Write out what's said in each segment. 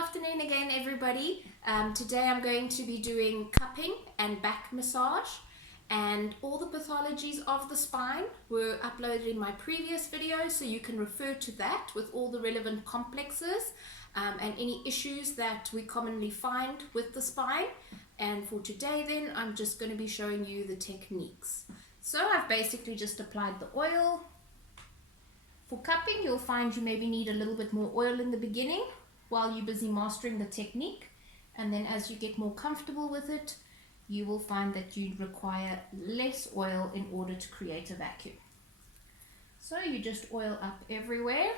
afternoon again, everybody. Today I'm going to be doing cupping and back massage, and all the pathologies of the spine were uploaded in my previous video, so you can refer to that with all the relevant complexes and any issues that we commonly find with the spine. And for today then, I'm just going to be showing you the techniques. So I've basically just applied the oil. For cupping, you'll find you maybe need a little bit more oil in the beginning while you're busy mastering the technique, and then as you get more comfortable with it, you will find that you require less oil in order to create a vacuum. So you just oil up everywhere.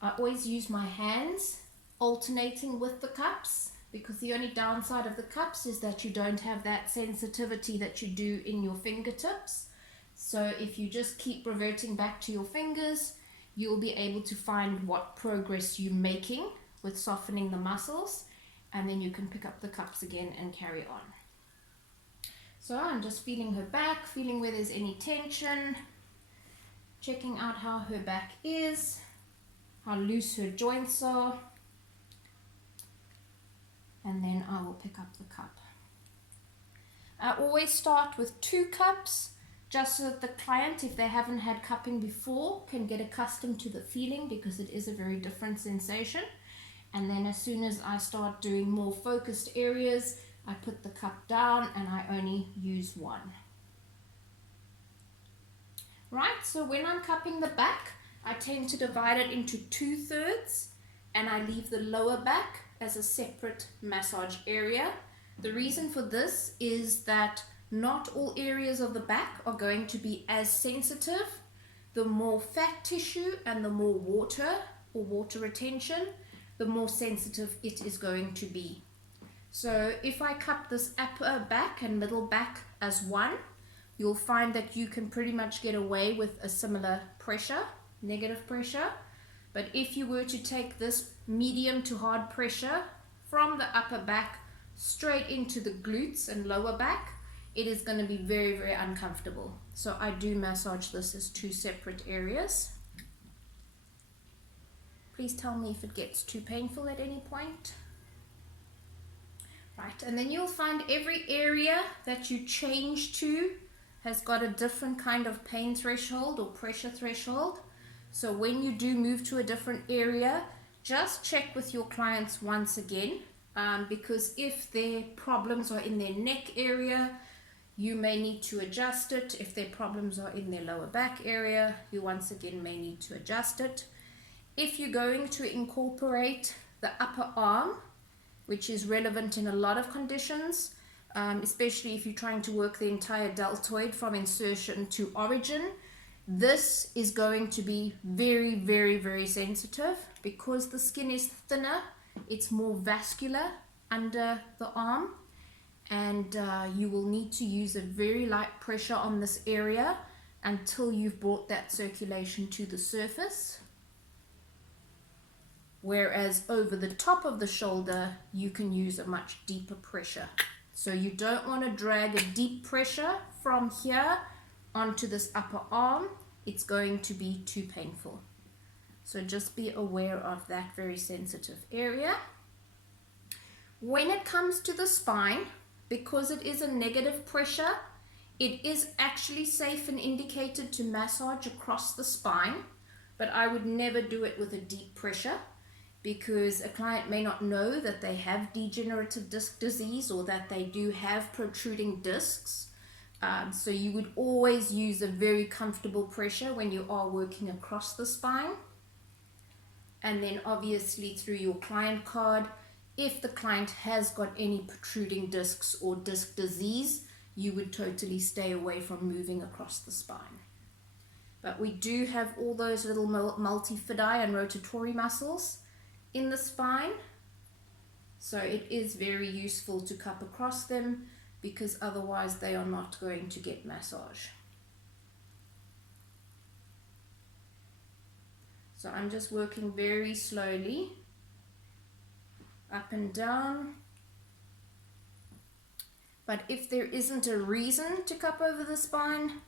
I always use my hands alternating with the cups, because the only downside of the cups is that you don't have that sensitivity that you do in your fingertips. So if you just keep reverting back to your fingers, you'll be able to find what progress you're making with softening the muscles, and then you can pick up the cups again and carry on. So I'm just feeling her back, feeling where there's any tension, checking out how her back is, how loose her joints are, and then I will pick up the cup. I always start with 2 cups, just so that the client, if they haven't had cupping before, can get accustomed to the feeling, because it is a very different sensation. And then as soon as I start doing more focused areas, I put the cup down and I only use 1. Right, so when I'm cupping the back, I tend to divide it into 2/3, and I leave the lower back as a separate massage area. The reason for this is that not all areas of the back are going to be as sensitive. The more fat tissue and the more water or water retention, the more sensitive it is going to be. So if I cup this upper back and middle back as one, you'll find that you can pretty much get away with a similar pressure, negative pressure. But if you were to take this medium to hard pressure from the upper back straight into the glutes and lower back, it is going to be very, very uncomfortable. So I do massage this as 2 separate areas. Please tell me if it gets too painful at any point. Right, and then you'll find every area that you change to has got a different kind of pain threshold or pressure threshold. So when you do move to a different area, just check with your clients once again, because if their problems are in their neck area, you may need to adjust it. If their problems are in their lower back area, you once again may need to adjust it. If you're going to incorporate the upper arm, which is relevant in a lot of conditions, especially if you're trying to work the entire deltoid from insertion to origin, this is going to be very, very, very sensitive, because the skin is thinner, it's more vascular under the arm, and you will need to use a very light pressure on this area until you've brought that circulation to the surface. Whereas over the top of the shoulder, you can use a much deeper pressure. So you don't want to drag a deep pressure from here onto this upper arm. It's going to be too painful. So just be aware of that very sensitive area. When it comes to the spine, because it is a negative pressure, it is actually safe and indicated to massage across the spine, but I would never do it with a deep pressure, because a client may not know that they have degenerative disc disease or that they do have protruding discs. So you would always use a very comfortable pressure when you are working across the spine. And then obviously through your client card, if the client has got any protruding discs or disc disease, you would totally stay away from moving across the spine. But we do have all those little multifidi and rotatory muscles in the spine, so it is very useful to cup across them, because otherwise they are not going to get massage. So I'm just working very slowly up and down. But if there isn't a reason to cup over the spine,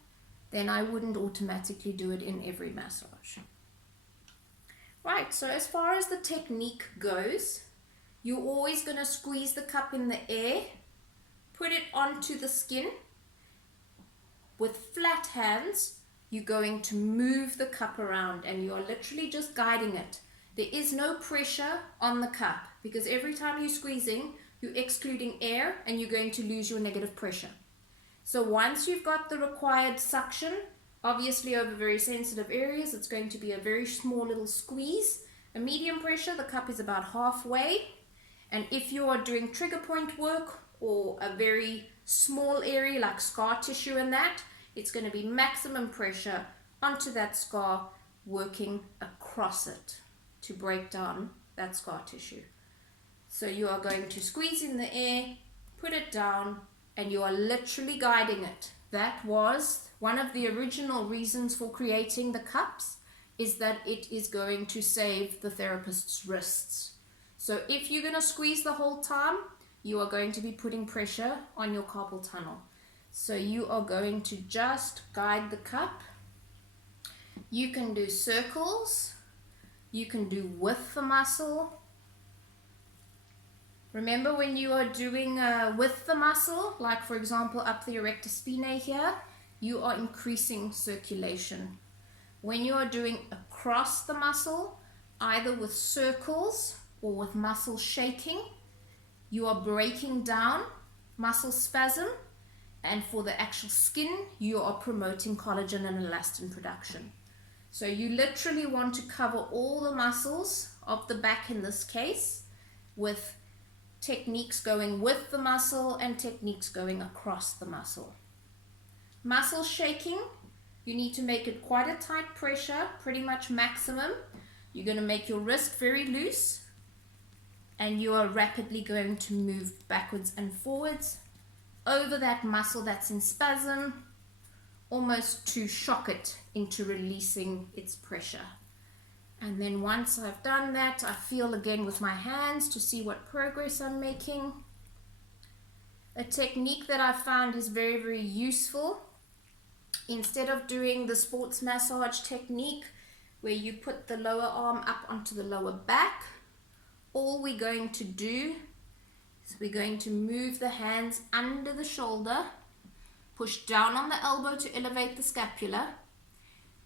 then I wouldn't automatically do it in every massage. Right. Right, so as far as the technique goes, you're always going to squeeze the cup in the air, put it onto the skin. With flat hands, you're going to move the cup around and you are literally just guiding it. There is no pressure on the cup because every time you're squeezing, you're excluding air and you're going to lose your negative pressure. So once you've got the required suction, obviously over very sensitive areas, it's going to be a very small little squeeze. A medium pressure, the cup is about halfway. And if you are doing trigger point work or a very small area like scar tissue and that, it's going to be maximum pressure onto that scar, working across it to break down that scar tissue. So you are going to squeeze in the air, put it down, and you are literally guiding it. That was one of the original reasons for creating the cups, is that it is going to save the therapist's wrists. So if you're going to squeeze the whole time, you are going to be putting pressure on your carpal tunnel. So you are going to just guide the cup. You can do circles. You can do with the muscle. Remember when you are doing with the muscle, like for example up the erector spinae here, you are increasing circulation. When you are doing across the muscle, either with circles or with muscle shaking, you are breaking down muscle spasm, and for the actual skin, you are promoting collagen and elastin production. So you literally want to cover all the muscles of the back in this case, with techniques going with the muscle and techniques going across the muscle. Muscle shaking, you need to make it quite a tight pressure, pretty much maximum. You're going to make your wrist very loose and you are rapidly going to move backwards and forwards over that muscle that's in spasm, almost to shock it into releasing its pressure. And then once I've done that, I feel again with my hands to see what progress I'm making. A technique that I found is very, very useful. Instead of doing the sports massage technique where you put the lower arm up onto the lower back, all we're going to do is we're going to move the hands under the shoulder, push down on the elbow to elevate the scapula,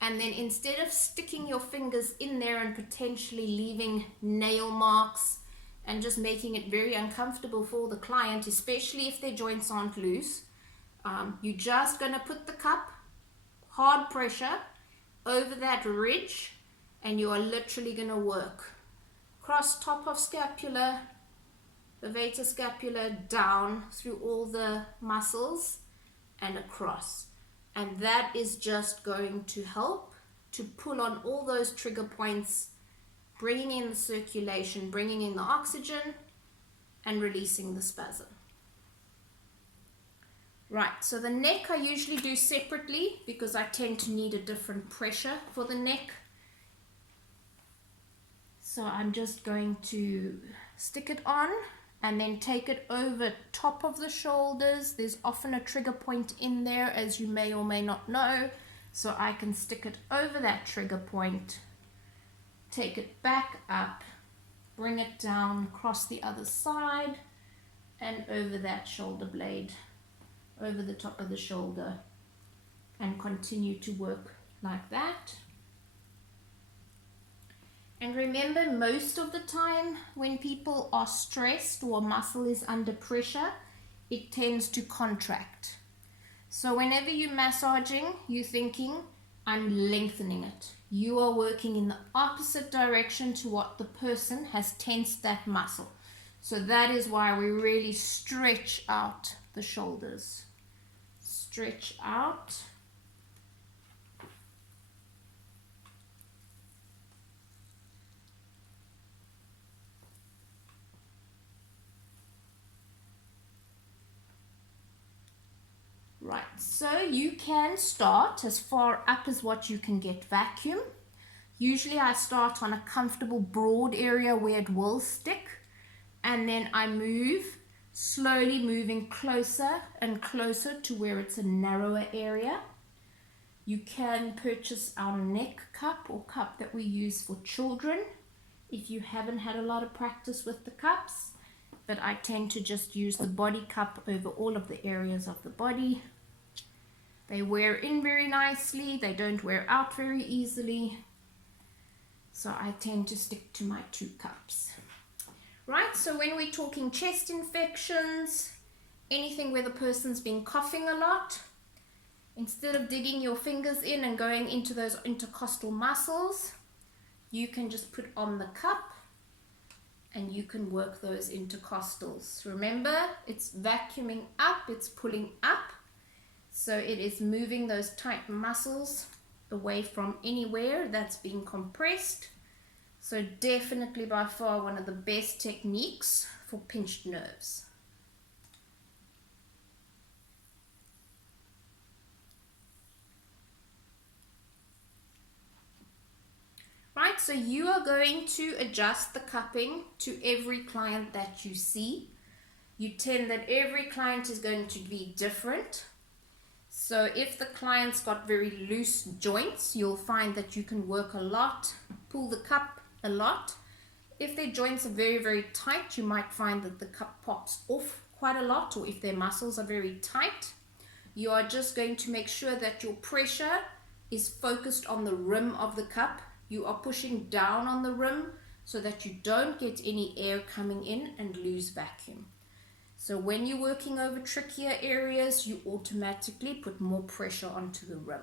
and then instead of sticking your fingers in there and potentially leaving nail marks and just making it very uncomfortable for the client, especially if their joints aren't loose, you're just going to put the cup, hard pressure, over that ridge, and you are literally going to work across top of scapula, levator scapula, down through all the muscles and across. And that is just going to help to pull on all those trigger points, bringing in the circulation, bringing in the oxygen, and releasing the spasm. Right, so the neck I usually do separately because I tend to need a different pressure for the neck. So I'm just going to stick it on and then take it over top of the shoulders. There's often a trigger point in there, as you may or may not know. So I can stick it over that trigger point, take it back up, bring it down across the other side and over that shoulder blade, over the top of the shoulder, and continue to work like that. And remember, most of the time when people are stressed or a muscle is under pressure, it tends to contract. So whenever you're massaging, you're thinking, I'm lengthening it. You are working in the opposite direction to what the person has tensed that muscle. So that is why we really stretch out the shoulders. Stretch out. Right, so you can start as far up as what you can get vacuum. Usually I start on a comfortable broad area where it will stick, and then I move, slowly moving closer and closer to where it's a narrower area. You can purchase our neck cup or cup that we use for children. if you haven't had a lot of practice with the cups, but I tend to just use the body cup over all of the areas of the body. They wear in very nicely, they don't wear out very easily, so I tend to stick to my 2 cups. Right, so when we're talking chest infections, anything where the person's been coughing a lot, instead of digging your fingers in and going into those intercostal muscles, you can just put on the cup and you can work those intercostals. Remember, it's vacuuming up, it's pulling up, so it is moving those tight muscles away from anywhere that's being compressed. So definitely by far one of the best techniques for pinched nerves. Right, so you are going to adjust the cupping to every client that you see. You tend that every client is going to be different. So if the client's got very loose joints, you'll find that you can work a lot, pull the cup a lot. If their joints are very, very tight, you might find that the cup pops off quite a lot, or if their muscles are very tight, you are just going to make sure that your pressure is focused on the rim of the cup. You are pushing down on the rim so that you don't get any air coming in and lose vacuum. So when you're working over trickier areas, you automatically put more pressure onto the rim.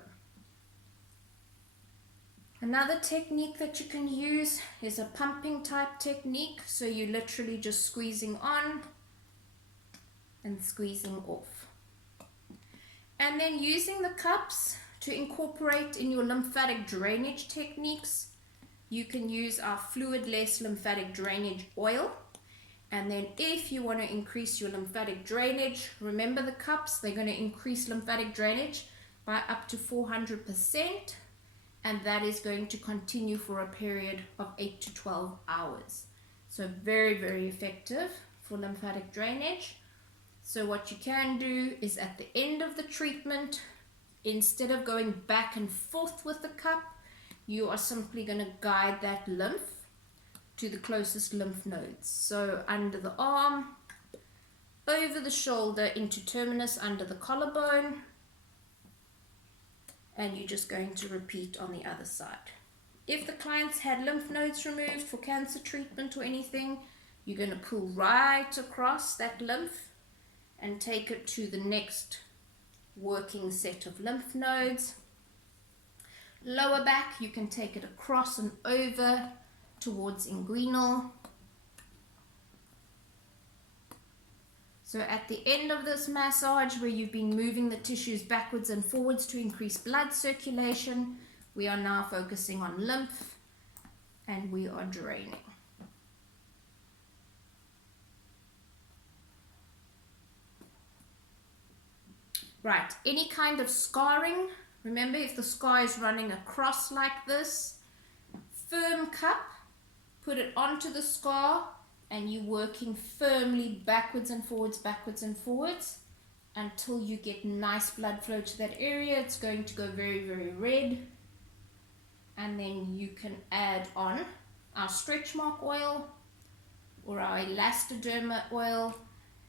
Another technique that you can use is a pumping type technique. So you're literally just squeezing on and squeezing off. And then using the cups to incorporate in your lymphatic drainage techniques, you can use our fluidless lymphatic drainage oil. And then if you want to increase your lymphatic drainage, remember the cups, they're going to increase lymphatic drainage by up to 400%. And that is going to continue for a period of 8 to 12 hours. So very, very effective for lymphatic drainage. So what you can do is at the end of the treatment, instead of going back and forth with the cup, you are simply going to guide that lymph to the closest lymph nodes. So under the arm, over the shoulder, into terminus under the collarbone, and you're just going to repeat on the other side. If the client's had lymph nodes removed for cancer treatment or anything, you're going to pull right across that lymph and take it to the next working set of lymph nodes. Lower back, you can take it across and over towards inguinal. So at the end of this massage, where you've been moving the tissues backwards and forwards to increase blood circulation, we are now focusing on lymph and we are draining. Right, any kind of scarring, remember if the scar is running across like this, firm cup, put it onto the scar, and you're working firmly backwards and forwards until you get nice blood flow to that area. It's going to go very, very red. And then you can add on our stretch mark oil or our elastoderma oil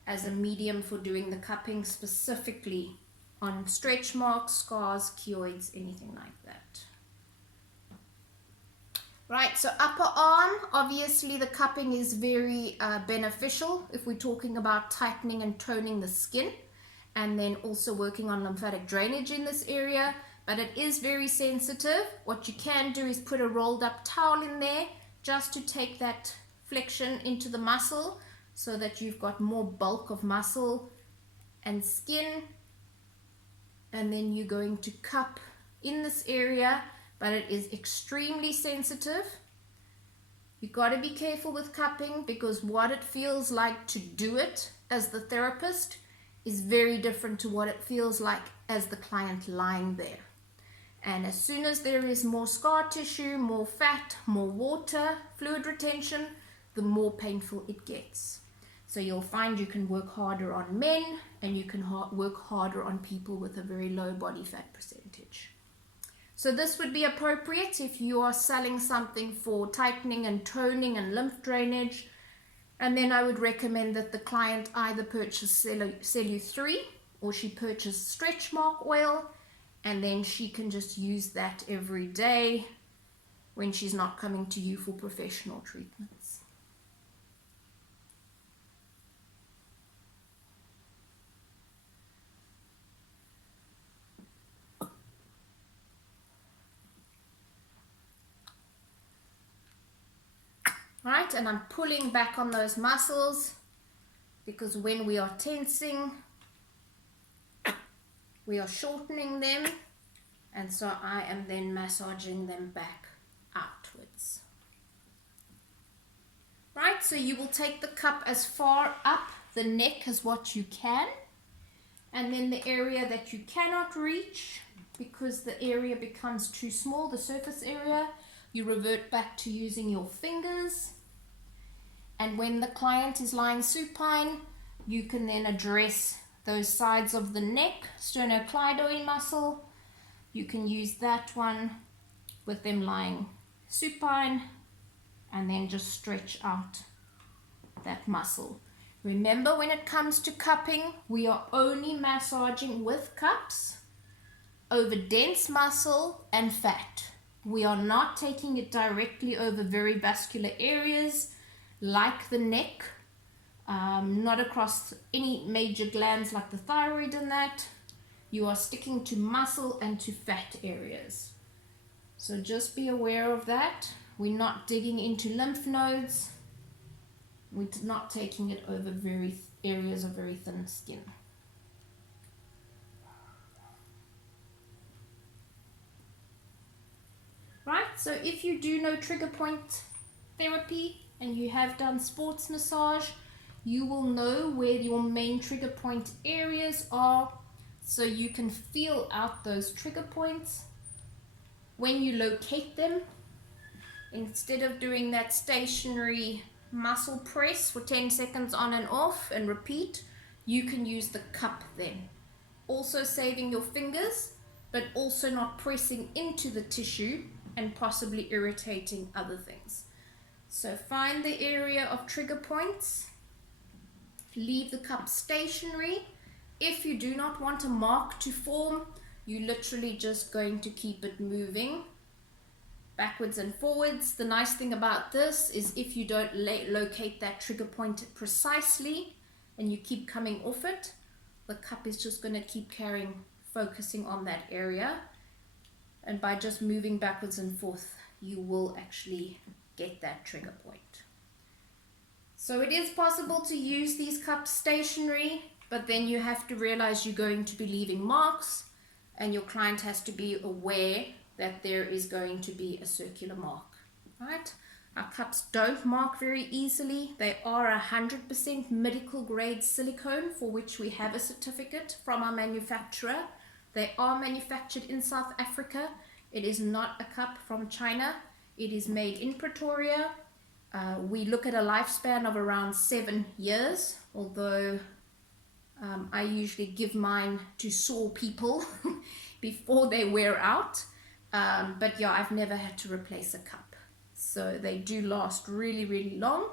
as a medium for doing the cupping, specifically on stretch marks, scars, keloids, anything like that. Right, so upper arm, obviously the cupping is very beneficial if we're talking about tightening and toning the skin, and then also working on lymphatic drainage in this area, but it is very sensitive. What you can do is put a rolled up towel in there just to take that flexion into the muscle so that you've got more bulk of muscle and skin, and then you're going to cup in this area. But it is extremely sensitive. You got to be careful with cupping, because what it feels like to do it as the therapist is very different to what it feels like as the client lying there. And as soon as there is more scar tissue, more fat, more water, fluid retention, the more painful it gets. So you'll find you can work harder on men, and you can work harder on people with a very low body fat percentage. So this would be appropriate if you are selling something for tightening and toning and lymph drainage. And then I would recommend that the client either purchase Celu-3 or she purchase stretch mark oil, and then she can just use that every day when she's not coming to you for professional treatments. Right, and I'm pulling back on those muscles because when we are tensing, we are shortening them, and so I am then massaging them back outwards. Right, so you will take the cup as far up the neck as what you can, and then the area that you cannot reach because the area becomes too small, the surface area, you revert back to using your fingers. And when the client is lying supine, you can then address those sides of the neck, sternocleidoid muscle. You can use that one with them lying supine, and then just stretch out that muscle. Remember, when it comes to cupping, we are only massaging with cups over dense muscle and fat. We are not taking it directly over very vascular areas like the neck, not across any major glands like the thyroid and that. You are sticking to muscle and to fat areas. So just be aware of that. We're not digging into lymph nodes. We're not taking it over areas of very thin skin. Right, so if you do know trigger point therapy and you have done sports massage, you will know where your main trigger point areas are, so you can feel out those trigger points. When you locate them, instead of doing that stationary muscle press for 10 seconds on and off and repeat, you can use the cup then. Also saving your fingers, but also not pressing into the tissue and possibly irritating other things. So find the area of trigger points, leave the cup stationary. If you do not want a mark to form, you're literally just going to keep it moving backwards and forwards. The nice thing about this is if you don't locate that trigger point precisely and you keep coming off it, the cup is just going to keep focusing on that area. And by just moving backwards and forth, you will actually get that trigger point. So it is possible to use these cups stationary, but then you have to realize you're going to be leaving marks, and your client has to be aware that there is going to be a circular mark. Right? Our cups don't mark very easily. They are 100% medical grade silicone, for which we have a certificate from our manufacturer. They are manufactured in South Africa. It is not a cup from China. It is made in Pretoria. We look at a lifespan of around 7 years, although I usually give mine to sore people before they wear out. But yeah, I've never had to replace a cup. So they do last really, really long.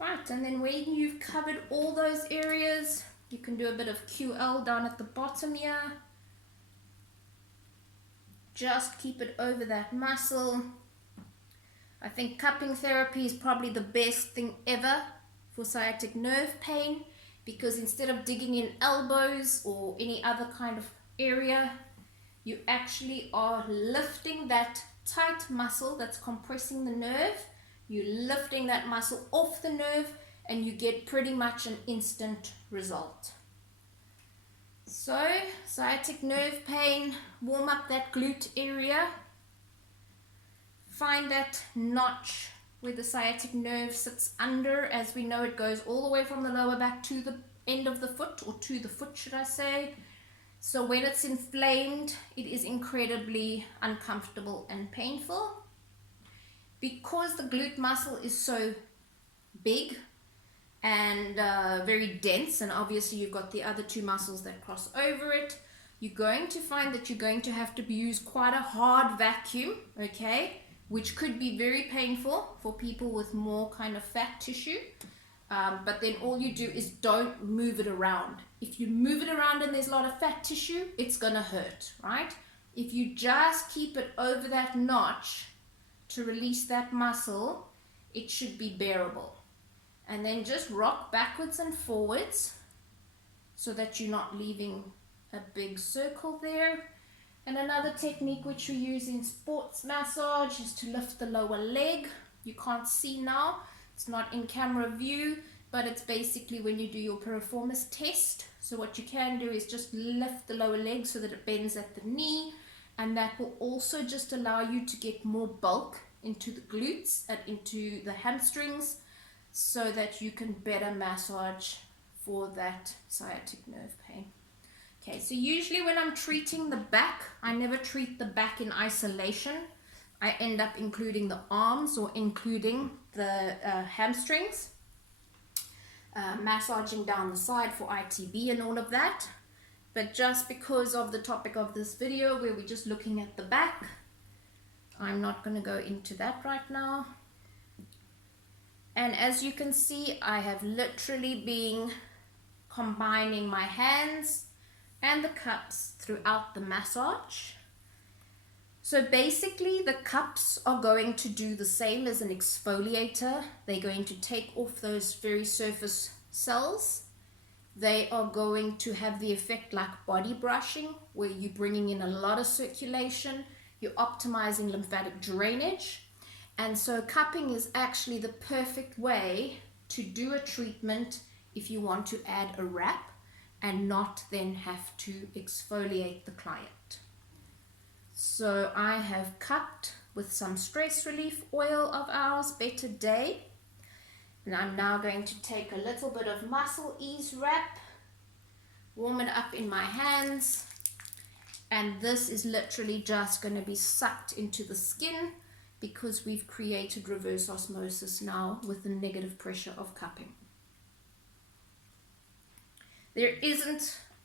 Right, and then when you've covered all those areas, you can do a bit of QL down at the bottom here. Just keep it over that muscle. I think cupping therapy is probably the best thing ever for sciatic nerve pain, because instead of digging in elbows or any other kind of area, you actually are lifting that tight muscle that's compressing the nerve. You're lifting that muscle off the nerve, and you get pretty much an instant result. So, sciatic nerve pain, warm up that glute area. Find that notch where the sciatic nerve sits under. As we know, it goes all the way from the lower back to the end of the foot, or to the foot, should I say. So when it's inflamed, it is incredibly uncomfortable and painful. Because the glute muscle is so big, and very dense, and obviously you've got the other two muscles that cross over it, you're going to find that you're going to have to use quite a hard vacuum, okay, which could be very painful for people with more kind of fat tissue. But then all you do is don't move it around. If you move it around and there's a lot of fat tissue, it's gonna hurt, right? If you just keep it over that notch to release that muscle, it should be bearable. And then just rock backwards and forwards so that you're not leaving a big circle there. And another technique which we use in sports massage is to lift the lower leg. You can't see now, it's not in camera view, but it's basically when you do your piriformis test. So what you can do is just lift the lower leg so that it bends at the knee, and that will also just allow you to get more bulk into the glutes and into the hamstrings so that you can better massage for that sciatic nerve pain. Okay, so usually when I'm treating the back, I never treat the back in isolation. I end up including the arms or including the hamstrings, massaging down the side for ITB and all of that. But just because of the topic of this video where we're just looking at the back, I'm not going to go into that right now. And as you can see, I have literally been combining my hands and the cups throughout the massage. So basically the cups are going to do the same as an exfoliator. They're going to take off those very surface cells. They are going to have the effect like body brushing, where you're bringing in a lot of circulation, you're optimizing lymphatic drainage. And so cupping is actually the perfect way to do a treatment if you want to add a wrap and not then have to exfoliate the client. So I have cupped with some stress relief oil of ours, Better Day. And I'm now going to take a little bit of muscle ease wrap, warm it up in my hands, and this is literally just going to be sucked into the skin because we've created reverse osmosis now with the negative pressure of cupping.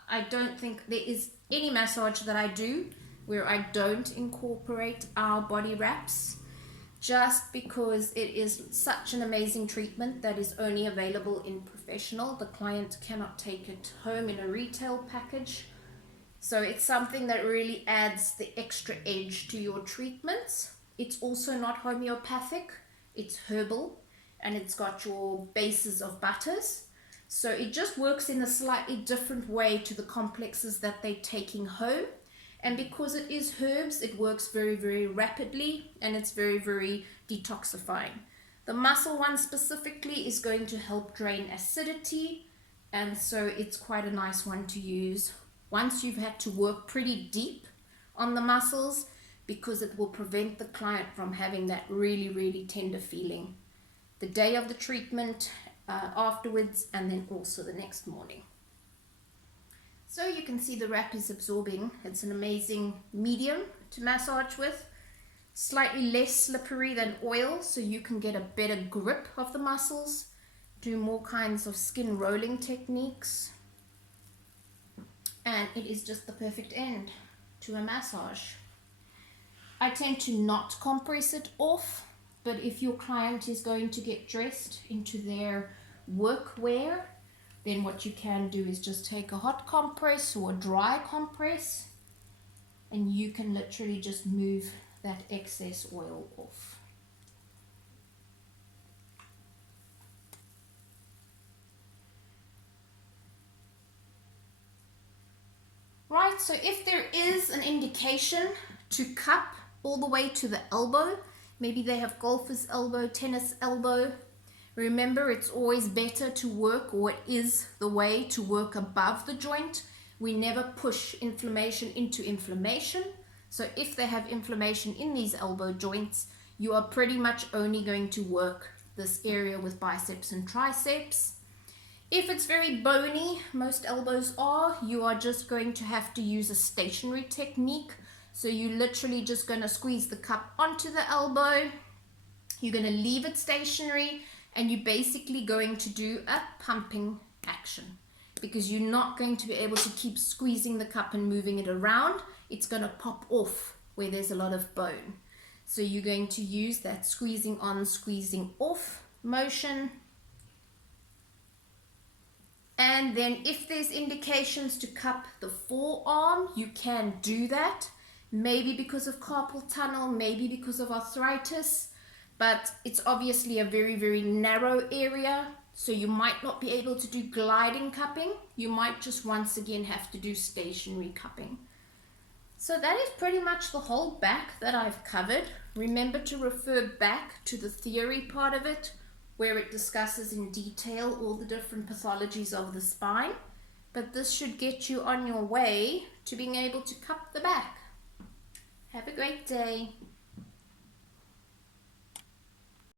I don't think there is any massage that I do where I don't incorporate our body wraps, just because it is such an amazing treatment that is only available in professional. The client cannot take it home in a retail package. So it's something that really adds the extra edge to your treatments. It's also not homeopathic, it's herbal, and it's got your bases of butters. So it just works in a slightly different way to the complexes that they're taking home. And because it is herbs, it works very, very rapidly, and it's very, very detoxifying. The muscle one specifically is going to help drain acidity, and so it's quite a nice one to use once you've had to work pretty deep on the muscles, because it will prevent the client from having that really, really tender feeling the day of the treatment, afterwards, and then also the next morning. So you can see the wrap is absorbing. It's an amazing medium to massage with, slightly less slippery than oil, so you can get a better grip of the muscles, do more kinds of skin rolling techniques, and it is just the perfect end to a massage. I tend to not compress it off, but if your client is going to get dressed into their workwear, then what you can do is just take a hot compress or a dry compress, and you can literally just move that excess oil off. Right, so if there is an indication to cup all the way to the elbow, maybe they have golfer's elbow, tennis elbow, remember, it's always better to work, or it is the way to work above the joint. We never push inflammation into inflammation. So if they have inflammation in these elbow joints, you are pretty much only going to work this area with biceps and triceps. If it's very bony, most elbows are, you are just going to have to use a stationary technique. So you're literally just going to squeeze the cup onto the elbow. You're going to leave it stationary, and you're basically going to do a pumping action, because you're not going to be able to keep squeezing the cup and moving it around. It's going to pop off where there's a lot of bone. So you're going to use that squeezing on, squeezing off motion. And then if there's indications to cup the forearm, you can do that. Maybe because of carpal tunnel, maybe because of arthritis, but it's obviously a very, very narrow area. So you might not be able to do gliding cupping. You might just once again have to do stationary cupping. So that is pretty much the whole back that I've covered. Remember to refer back to the theory part of it, where it discusses in detail all the different pathologies of the spine. But this should get you on your way to being able to cup the back. Have a great day.